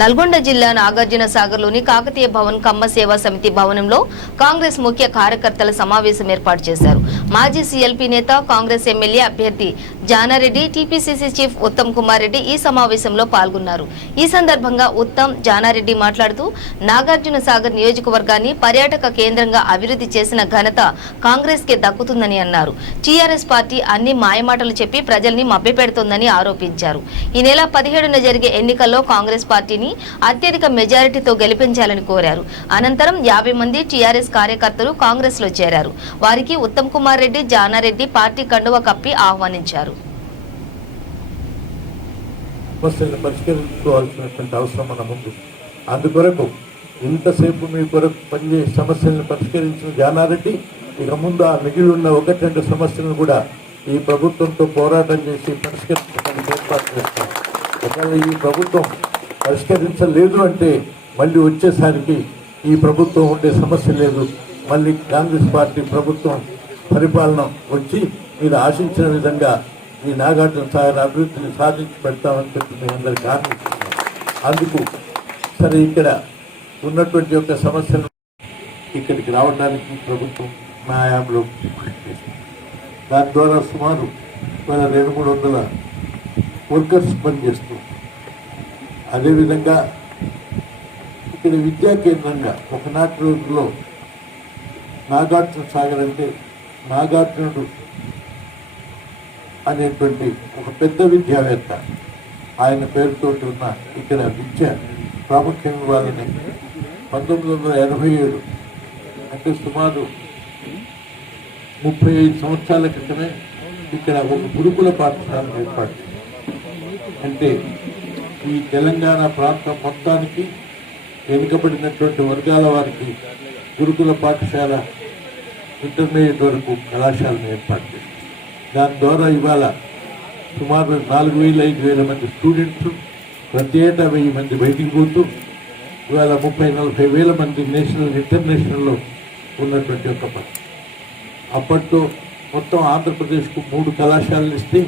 నల్గొండ జిల్లా నాగార్జున సాగర్లోని కాకతీయ భవన్ కమ్మ సేవా సమితి భవనంలో కాంగ్రెస్ ముఖ్య కార్యకర్తల సమావేశం ఏర్పాటు చేశారు. మాజీ సీఎల్పీ నేత, కాంగ్రెస్ ఎమ్మెల్యే అభ్యర్థి జానారెడ్డి, టీపీసీసీ చీఫ్ ఉత్తమ్ కుమార్ రెడ్డి ఈ సమావేశంలో పాల్గొన్నారు. ఈ సందర్భంగా ఉత్తమ్, జానారెడ్డి మాట్లాడుతూ నాగార్జున సాగర్ నియోజకవర్గాన్ని పర్యాటక కేంద్రంగా అభివృద్ధి చేసిన ఘనత కాంగ్రెస్ కే దక్కుతుందని అన్నారు. టీఆర్ఎస్ పార్టీ అన్ని మాయమాటలు చెప్పి ప్రజల్ని మభ్యపెడుతోందని ఆరోపించారు. ఈ నెల 17న జరిగే ఎన్నికల్లో కాంగ్రెస్ పార్టీ అత్యధిక మెజారిటీతో గెలిపించాలని కోరారు. అనంతరం 50 మంది టీఆర్ఎస్ కార్యకర్తలు కాంగ్రెస్ లో చేరారు. వారికి ఉత్తమ్ కుమార్ రెడ్డి, జానారెడ్డి పార్టీ కండువా కప్పి ఆహ్వానించారు. అందుకొరకు ఇంతసేపు మీ కొరకు పనిచేసే సమస్యలను పరిష్కరించిన జానారెడ్డి ఇక ముందు ఆ మిగిలి ఉన్న 1-2 సమస్యలను కూడా ఈ ప్రభుత్వంతో పోరాటం చేసి పరిష్కరించడానికి ఏర్పాటు చేస్తాం. ఒకవేళ ఈ ప్రభుత్వం పరిష్కరించలేదు అంటే మళ్ళీ వచ్చేసరికి ఈ ప్రభుత్వం ఉండే సమస్య లేదు, మళ్ళీ కాంగ్రెస్ పార్టీ ప్రభుత్వం పరిపాలన వచ్చి మీరు ఆశించిన విధంగా ఈ నాగార్జున సాగర్ అభివృద్ధిని సాధించి పెడతామని చెప్పి మీ అందరికీ హామీ ఇస్తున్నాం. అందుకు సరే ఇక్కడ ఉన్నటువంటి యొక్క సమస్యలు ఇక్కడికి రావడానికి ప్రభుత్వం మా హయాంలో దాని ద్వారా సుమారు 200-300 వర్కర్స్ పనిచేస్తూ, అదేవిధంగా ఇక్కడ విద్యా కేంద్రంగా ఒకనాటి రోజుల్లో నాగార్జున సాగర్ అంటే నాగార్జునుడు అనేటువంటి ఒక పెద్ద విద్యావేత్త ఆయన పేరుతో ఉన్న ఇక్కడ విద్య ప్రాముఖ్యం ఇవ్వాలని 1987 అంటే సుమారు 35 సంవత్సరాల క్రితమే ఇక్కడ ఒక గురుకుల పాఠశాలను ఏర్పాటు అంటే ఈ తెలంగాణ ప్రాంతం మొత్తానికి వెనుకబడినటువంటి వర్గాల వారికి గురుకుల పాఠశాల ఇంటర్మీడియట్ వరకు కళాశాలను ఏర్పాటు చేసింది. దాని ద్వారా ఇవాళ సుమారు 4,000-5,000 మంది స్టూడెంట్స్, ప్రతి ఏటా 1000 మంది బయటికి పోతూ ఇవాళ 30,000-40,000 వేల మంది నేషనల్, ఇంటర్నేషనల్లో ఉన్నటువంటి ఒక పని. అప్పట్లో మొత్తం ఆంధ్రప్రదేశ్కు 3 కళాశాలలు ఇస్తే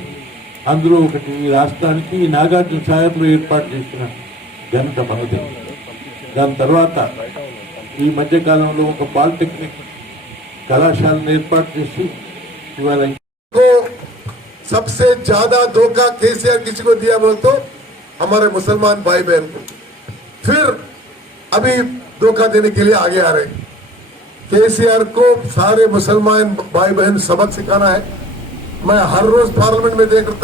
అందులో ఒకటి ఈ రాష్ట్రానికి ఈ నాగార్జున సాగర్లో ఏర్పాటు చేసిన ఘనత మనది. దాని తర్వాత ఈ మధ్యకాలంలో ఒక పాలిటెక్నిక్ కళాశాలను ఏర్పాటు చేసి ఇవాళ सबसे ज्यादा धोखा केसीआर किसी को दिया बोल तो हमारे मुसलमान भाई बहन को, फिर अभी धोखा देने के लिए आगे आ रहे। केसीआर को सारे मुसलमान भाई बहन सबक सिखाना है। मैं हर रोज पार्लियामेंट में देख रहा